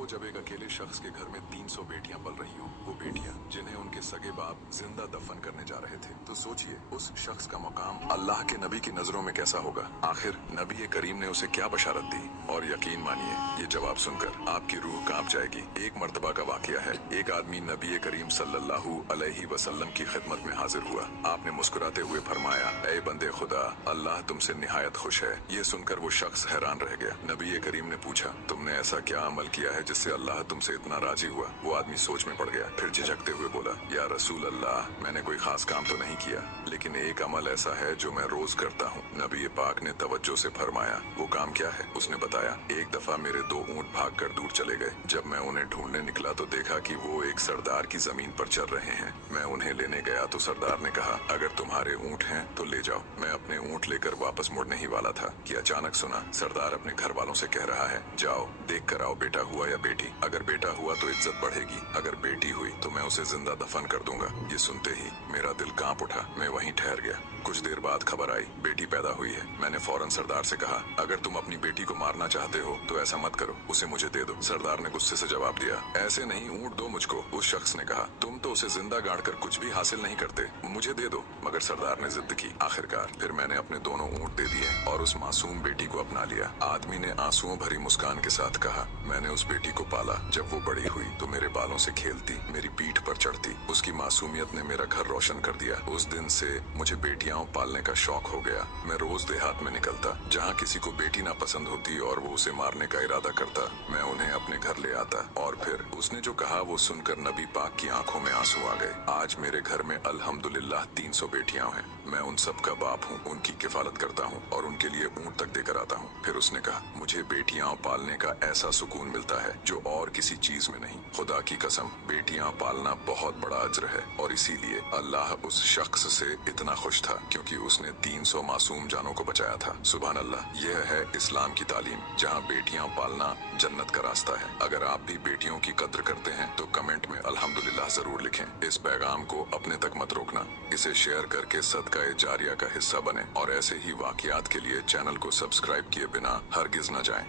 हो जब एक अकेले शख्स के घर में 300 बेटियां पल रही हों, वो बेटियां जिन्हें उनके सगे बाप जिंदा दफन करने जा रहे थे। तो सोचिए उस शख्स का मकाम अल्लाह के नबी की नजरों में कैसा होगा। आखिर नबी करीम ने उसे क्या बशारत दी, और यकीन मानिए ये जवाब सुनकर आपकी रूह कांप जाएगी। एक मर्तबा का वाकया है। एक आदमी नबी करीम सल्लल्लाहु अलैहि वसल्लम की खिदमत में हाजिर हुआ। आपने मुस्कुराते हुए फरमाया, ऐ बंदे खुदा, अल्लाह तुमसे निहायत खुश है। ये सुनकर वो शख्स हैरान रह गया। नबी करीम ने पूछा, तुमने ऐसा क्या अमल किया है जिससे अल्लाह तुमसे इतना राजी हुआ। वो आदमी सोच में पड़ गया, फिर झिझकते हुए बोला, या रसूल अल्लाह, मैंने कोई खास काम तो नहीं किया, लेकिन एक अमल ऐसा है जो मैं रोज करता हूँ। नबी पाक ने तवज्जो से फरमाया, वो काम क्या है। उसने बताया, एक दफा मेरे 2 ऊँट भागकर दूर चले गए। जब मैं उन्हें ढूंढने निकला तो देखा कि वो एक सरदार की जमीन पर चल रहे हैं। मैं उन्हें लेने गया तो सरदार ने कहा, अगर तुम्हारे ऊँट हैं तो ले जाओ। मैं अपने ऊँट लेकर वापस मुड़ने ही वाला था कि अचानक सुना सरदार अपने घर वालों से कह रहा है, जाओ देख कर आओ बेटा हुआ या बेटी। अगर बेटा हुआ तो इज्जत बढ़ेगी, अगर बेटी हुई तो मैं उसे जिंदा दफन कर दूंगा। ये सुनते ही मेरा दिल कांप उठा। मैं वहीं ठहर गया। कुछ देर बाद खबर आई, बेटी पैदा हुई है। मैंने फौरन सरदार से कहा, अगर तुम अपनी बेटी को मारना चाहते हो तो ऐसा मत करो, उसे मुझे दे दो। सरदार ने गुस्से से जवाब दिया, ऐसे नहीं, ऊँट दो मुझको। उस शख्स ने कहा, तुम तो उसे जिंदा गाड़ कर कुछ भी हासिल नहीं करते, मुझे दे दो। मगर सरदार ने जिद की। आखिरकार फिर मैंने अपने दोनों ऊँट दे दिए और उस मासूम बेटी को अपना लिया। आदमी ने आंसुओं भरी मुस्कान के साथ कहा, मैंने उस बेटी को पाला। जब वो बड़ी हुई तो मेरे बालों से खेलती, मेरी पीठ पर चढ़ती। उसकी मासूमियत ने मेरा घर रोशन कर दिया। उस दिन से मुझे बेटियां पालने का शौक हो गया। मैं रोज देहात में निकलता, जहाँ किसी को बेटी ना पसंद होती और वो उसे मारने का इरादा करता, मैं उन्हें अपने घर ले आता। और फिर उसने जो कहा वो सुनकर नबी पाक की आंखों में आंसू आ गए। आज मेरे घर में अल्हम्दुलिल्लाह 300 बेटियां हैं। मैं उन सब का बाप हूँ, उनकी किफालत करता हूँ और उनके लिए ऊँट तक देकर आता हूँ। फिर उसने कहा, मुझे बेटियां पालने का ऐसा सुकून मिलता है जो और किसी चीज में नहीं। खुदा की कसम, बेटियां पालना बहुत बड़ा अज्र है, और इसीलिए अल्लाह उस शख्स से इतना खुश था क्योंकि उसने 300 मासूम जानों को बचाया था। सुभान अल्लाह। यह है इस्लाम की तालीम, जहाँ बेटियां पालना जन्नत का रास्ता है। अगर आप भी बेटियों की कद्र करते हैं तो कमेंट में अल्हम्दुलिल्लाह जरूर लिखें। इस पैगाम को अपने तक मत रोकना, इसे शेयर करके सदका जारिया का हिस्सा बने और ऐसे ही वाकयात के लिए चैनल को सब्सक्राइब किए बिना हरगिज न जाएं।